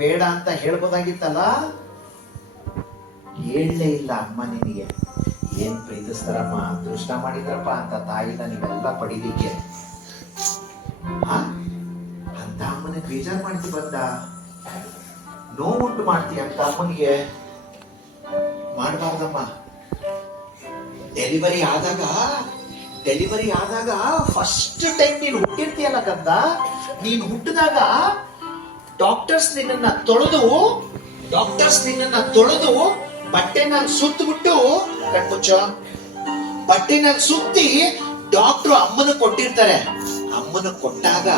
ಬೇಡ ಅಂತ ಹೇಳ್ಬೋದಾಗಿತ್ತಲ್ಲ ಹೇಳಲೇ ಇಲ್ಲ ಅಮ್ಮ ನಿನಗೆ ಏನ್ ಪ್ರೀತಿಸ್ತಾರಮ್ಮ ದೃಷ್ಟ ಮಾಡಿದ್ರಪ್ಪ ಅಂತ ತಾಯಿನ ನೀವೆಲ್ಲ ಪಡೀಲಿಕ್ಕೆ ಅಂತ ಅಮ್ಮನ ಬೇಜಾರು ಮಾಡ್ತಿ ಬಂದ ನೋವುಂಟು ಮಾಡ್ತೀಯ ಅಂತ ಅಮ್ಮನಿಗೆ ಮಾಡಬಾರ್ದಮ್ಮ ಡೆಲಿವರಿ ಆದಾಗ ಡೆಲಿವರಿ ಆದಾಗ ಫಸ್ಟ್ ಟೈಮ್ ನೀನು ಹುಟ್ಟಿರ್ತೀಯಲ್ಲ ಕಂದ ನೀನು ಹುಟ್ಟಿದಾಗ ಡಾಕ್ಟರ್ಸ್ ನಿನ್ನ ತೊಳೆದು ಡಾಕ್ಟರ್ಸ್ ನಿನ್ನ ತೊಳೆದು ಬಟ್ಟೆನ ಸುತ್ತಬಿಟ್ಟು ಕಣ್ಮುಚ್ಚ ಬಟ್ಟೆನ ಸುತ್ತಿ ಡಾಕ್ಟರ್ ಅಮ್ಮನ ಕೊಟ್ಟಿರ್ತಾರೆ ಅಮ್ಮನ ಕೊಟ್ಟಾಗ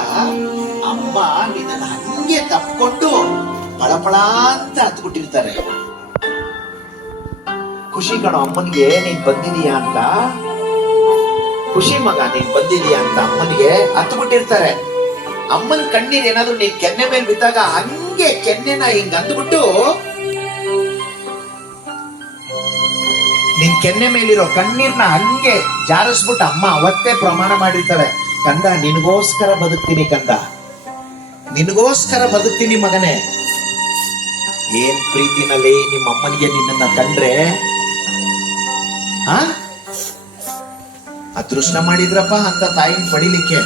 ಅಮ್ಮ ನಿನ್ನ ಹಂಗೆ ತಪ್ಪಿಕೊಂಡು ಪಳಪಳ ಅಂತ ಹತ್ಬಿಟ್ಟಿರ್ತಾರೆ ಖುಷಿ ಕಣೋ ಅಮ್ಮನಿಗೆ ನೀನ್ ಬಂದಿದೀಯಾ ಅಂತ ಖುಷಿ ಮಗ ನೀನ್ ಬಂದಿದೀಯಾ ಅಂತ ಅಮ್ಮನಿಗೆ ಹತ್ಬಿಟ್ಟಿರ್ತಾರೆ ಅಮ್ಮನ್ ಕಣ್ಣೀರ್ ಏನಾದ್ರು ನೀನ್ ಕೆನ್ನೆ ಮೇಲೆ ಬಿದ್ದಾಗ ಹಂಗೆ ಕೆನ್ನೆನ ಹಿಂಗ್ ಅಂದ್ಬಿಟ್ಟು ನಿನ್ ಕೆನ್ನೆ ಮೇಲಿರೋ ಕಣ್ಣೀರ್ನ ಹಂಗೆ ಜಾರಿಸ್ಬಿಟ್ಟು ಅಮ್ಮ ಅವತ್ತೇ ಪ್ರಮಾಣ ಮಾಡಿರ್ತಾಳೆ ಕಂದ ನಿನಗೋಸ್ಕರ ಬದುಕ್ತೀನಿ ಕಂದ ನಿನಗೋಸ್ಕರ ಬದುಕ್ತೀನಿ ಮಗನೇ ಏನ್ ಪ್ರೀತಿನಲ್ಲಿ ನಿಮ್ಮ ಅಮ್ಮನಿಗೆ ನಿನ್ನ ಕಂಡ್ರೆ ಆ ಅದೃಷ್ಟ ಮಾಡಿದ್ರಪ್ಪ ಅಂತ ತಾಯಿನ ಪಡಿಲಿಕ್ಕೆ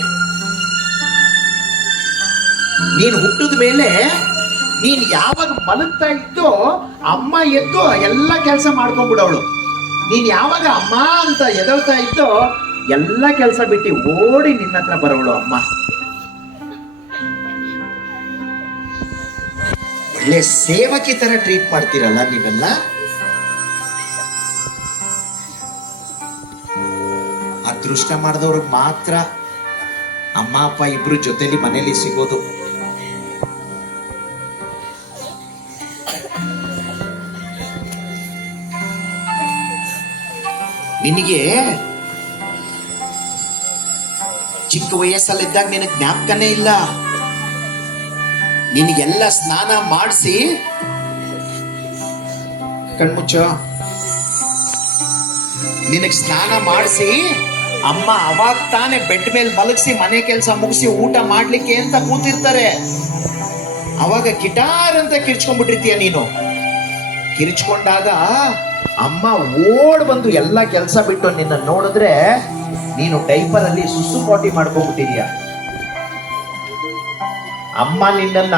ನೀನು ಹುಟ್ಟಿದ ಮೇಲೆ ನೀನು ಯಾವಾಗ ಮಲಗ್ತಾ ಇದ್ದೋ ಅಮ್ಮ ಎದ್ದು ಎಲ್ಲ ಕೆಲಸ ಮಾಡ್ಕೊಂಡ್ಬಿಡವಳು ನೀನು ಯಾವಾಗ ಅಮ್ಮ ಅಂತ ಎದಳ್ತಾ ಇದ್ದೋ ಎಲ್ಲ ಕೆಲಸ ಬಿಟ್ಟು ಓಡಿ ನಿನ್ನ ಹತ್ರ ಬರೋಳು ಅಮ್ಮ ಒಳ್ಳೆ ಸೇವಕಿ ತರ ಟ್ರೀಟ್ ಮಾಡ್ತೀರಲ್ಲ ನೀವೆಲ್ಲ ಅದೃಷ್ಟ ಮಾಡಿದವ್ರಿಗೆ ಮಾತ್ರ ಅಮ್ಮ ಅಪ್ಪ ಇಬ್ರು ಜೊತೆಲಿ ಮನೇಲಿ ಸಿಗೋದು ನಿನಗೆ ಚಿಕ್ಕ ವಯಸ್ಸಲ್ಲಿದ್ದಾಗ ನಿನಗೆ ಜ್ಞಾಪಕನೇ ಇಲ್ಲ ನಿನಗೆಲ್ಲ ಸ್ನಾನ ಮಾಡಿಸಿ ಕಣ್ಮುಚ್ಚ ನಿನಗೆ ಸ್ನಾನ ಮಾಡಿಸಿ ಅಮ್ಮ ಅವಾಗ ತಾನೇ ಬೆಡ್ ಮೇಲೆ ಮಲಗಿಸಿ ಮನೆ ಕೆಲಸ ಮುಗಿಸಿ ಊಟ ಮಾಡ್ಲಿಕ್ಕೆ ಅಂತ ಕೂತಿರ್ತಾರೆ ಅವಾಗ ಗಿಟಾರ್ ಅಂತ ಕಿರ್ಚ್ಕೊಂಡ್ಬಿಟ್ಟಿರ್ತೀಯ ನೀನು ಕಿರಿಚ್ಕೊಂಡಾಗ ಅಮ್ಮ ಓಡ್ ಬಂದು ಎಲ್ಲ ಕೆಲಸ ಬಿಟ್ಟು ನಿನ್ನ ನೋಡಿದ್ರೆ ನೀನು ಡೈಪರ್ ಅಲ್ಲಿ ಸುಸ್ಸು ಪಾಟಿ ಮಾಡ್ಕೊಂಡ್ಬಿಟ್ಟಿದೀಯ ಅಮ್ಮ ನಿನ್ನ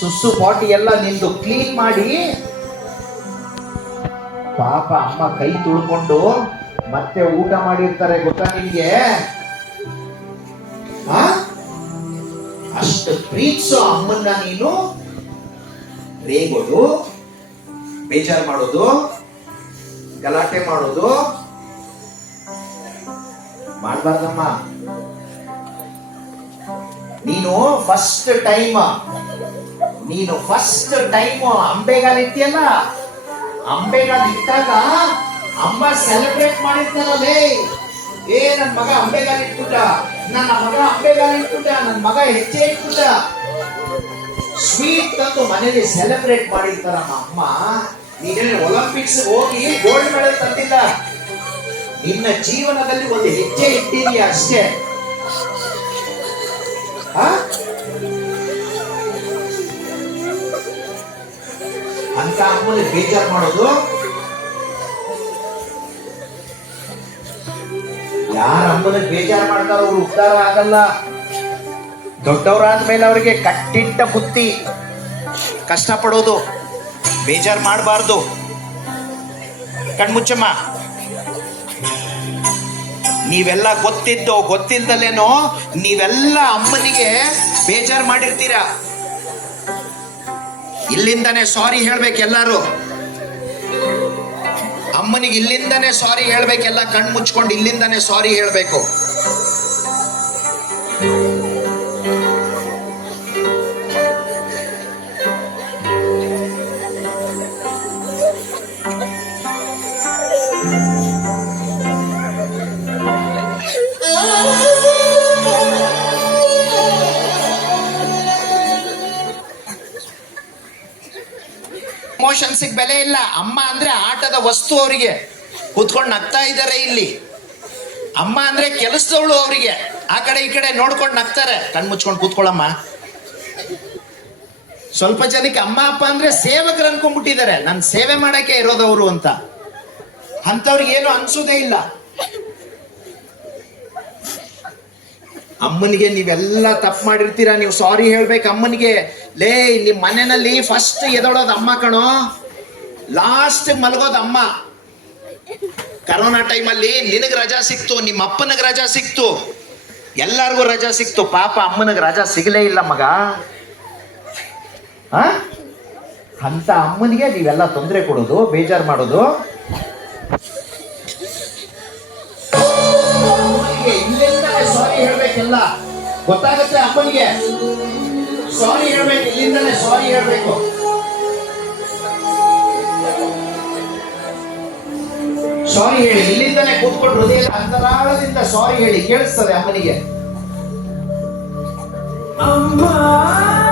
ಸುಸ್ಸು ಪಾಟಿ ಎಲ್ಲ ನಿಂದು ಕ್ಲೀನ್ ಮಾಡಿ ಪಾಪ ಅಮ್ಮ ಕೈ ತುಳ್ಕೊಂಡು ಮತ್ತೆ ಊಟ ಮಾಡಿರ್ತಾರೆ ಗೊತ್ತಾ ನಿನ್ಗೆ ಅಷ್ಟು ಪ್ರೀತಿಸೋ ಅಮ್ಮನ್ನ ನೀನು ರೇಗೋಡು ಬೇಜಾರು ಮಾಡೋದು ಗಲಾಟೆ ಮಾಡೋದು ಮಾಡಬಾರ್ದಮ್ಮ ನೀನು ಫಸ್ಟ್ ಟೈಮ್ ನೀನು ಫಸ್ಟ್ ಟೈಮ್ ಅಂಬೆಗಾಲ್ ಇಟ್ಟಿಯಲ್ಲ ಅಂಬೆಗಾಲ್ ಇಟ್ಟಾಗ ಅಮ್ಮ ಸೆಲೆಬ್ರೇಟ್ ಮಾಡಿರ್ತಾರಲ್ಲೇ ಏ ನನ್ನ ಮಗ ಅಂಬೆಗಾಲ್ ಇಟ್ಬಿಟ್ಟ ನನ್ನ ಮಗ ಅಂಬೆಗಾಲ್ ಇಟ್ಬಿಟ್ಟ ನನ್ನ ಮಗ ಹೆಚ್ಚೆ ಇಟ್ಬಿಟ್ಟ ಸ್ವೀಟ್ ತಂದು ಮನೇಲಿ ಸೆಲೆಬ್ರೇಟ್ ಮಾಡಿರ್ತಾರ ನಮ್ಮ ಅಮ್ಮ ನೀನೆ ಒಲಿಂಪಿಕ್ಸ್ ಹೋಗಿ ಗೋಲ್ಡ್ ಮೆಡಲ್ ತಂದಿಲ್ಲ ನಿನ್ನ ಜೀವನದಲ್ಲಿ ಒಂದು ಹೆಜ್ಜೆ ಇಟ್ಟಿದೀಯ ಅಷ್ಟೇ ಅಂತ ಅಮ್ಮನ ಬೇಜಾರು ಮಾಡೋದು ಯಾರ ಅಮ್ಮನ ಬೇಜಾರು ಮಾಡ್ತಾರ ಅವ್ರು ಉದ್ಧಾರ ಆಗಲ್ಲ ದೊಡ್ಡವರಾದ ಮೇಲೆ ಅವರಿಗೆ ಕಟ್ಟಿಟ್ಟ ಬುತ್ತಿ ಕಷ್ಟಪಡೋದು ಬೇಜಾರು ಮಾಡಬಾರ್ದು ಕಣ್ಮುಚ್ಚಮ್ಮ ನೀವೆಲ್ಲ ಗೊತ್ತಿದ್ದು ಗೊತ್ತಿಲ್ದಲೇನೋ ನೀವೆಲ್ಲ ಅಮ್ಮನಿಗೆ ಬೇಜಾರು ಮಾಡಿರ್ತೀರ ಇಲ್ಲಿಂದನೇ ಸಾರಿ ಹೇಳ್ಬೇಕು ಎಲ್ಲರೂ ಅಮ್ಮನಿಗೆ ಇಲ್ಲಿಂದನೇ ಸಾರಿ ಹೇಳ್ಬೇಕೆಲ್ಲ ಕಣ್ಮುಚ್ಕೊಂಡು ಮುಚ್ಕೊಂಡು ಸಾರಿ ಹೇಳಬೇಕು ಮೋಷನ್ಸಿಗೆ ಬೆಲೆ ಇಲ್ಲ ಅಮ್ಮ ಅಂದ್ರೆ ಆಟದ ವಸ್ತು ಅವರಿಗೆ ಕೂತ್ಕೊಂಡು ನಗ್ತಾ ಇದ್ದಾರೆ ಇಲ್ಲಿ ಅಮ್ಮ ಅಂದ್ರೆ ಕೆಲಸದವಳು ಅವರಿಗೆ ಆ ಕಡೆ ಈ ಕಡೆ ನೋಡ್ಕೊಂಡು ನಗ್ತಾರೆ ಕಣ್ ಮುಚ್ಕೊಂಡು ಕೂತ್ಕೊಳ್ಳಮ್ಮ ಸ್ವಲ್ಪ ಜನಕ್ಕೆ ಅಮ್ಮ ಅಪ್ಪ ಅಂದ್ರೆ ಸೇವಕರು ಅನ್ಕೊಂಡ್ಬಿಟ್ಟಿದ್ದಾರೆ ನಾನು ಸೇವೆ ಮಾಡಕ್ಕೆ ಇರೋದವರು ಅಂತ ಅಂತವ್ರಿಗೆ ಏನು ಅನ್ಸೋದೇ ಇಲ್ಲ ಅಮ್ಮನಿಗೆ ನೀವೆಲ್ಲ ತಪ್ಪು ಮಾಡಿರ್ತೀರಾ ನೀವು ಸಾರಿ ಹೇಳ್ಬೇಕು ಅಮ್ಮನಿಗೆ ಲೇ ನಿಮ್ಮ ಮನೆಯಲ್ಲಿ ಫಸ್ಟ್ ಎದೊಳೋದು ಅಮ್ಮ ಕಣೋ ಲಾಸ್ಟ್ ಮಲಗೋದು ಅಮ್ಮ ಕರೋನಾ ಟೈಮಲ್ಲಿ ನಿನಗೆ ರಜಾ ಸಿಕ್ತು ನಿಮ್ಮ ಅಪ್ಪನಿಗೆ ರಜಾ ಸಿಕ್ತು ಎಲ್ಲಾರ್ಗೂ ರಜಾ ಸಿಕ್ತು ಪಾಪ ಅಮ್ಮನಿಗೆ ರಜಾ ಸಿಗಲೇ ಇಲ್ಲ ಮಗ ಅಂತ ಅಮ್ಮನಿಗೆ ನೀವೆಲ್ಲ ತೊಂದರೆ ಕೊಡೋದು ಬೇಜಾರು ಮಾಡೋದು ಗೊತ್ತಾಗುತ್ತೆ ಅಪ್ಪನಿಗೆ ಸಾರಿ ಹೇಳ್ಬೇಕು ಇಲ್ಲಿಂದಲೇ ಸಾರಿ ಹೇಳ್ಬೇಕು ಸಾರಿ ಹೇಳಿ ಇಲ್ಲಿಂದಲೇ ಕೂತ್ಕೊಂಡು ಹೃದಯ ಅಂತರಾಳದಿಂದ ಸಾರಿ ಹೇಳಿ ಕೇಳಿಸ್ತದೆ ಅಮ್ಮನಿಗೆ ಅಮ್ಮ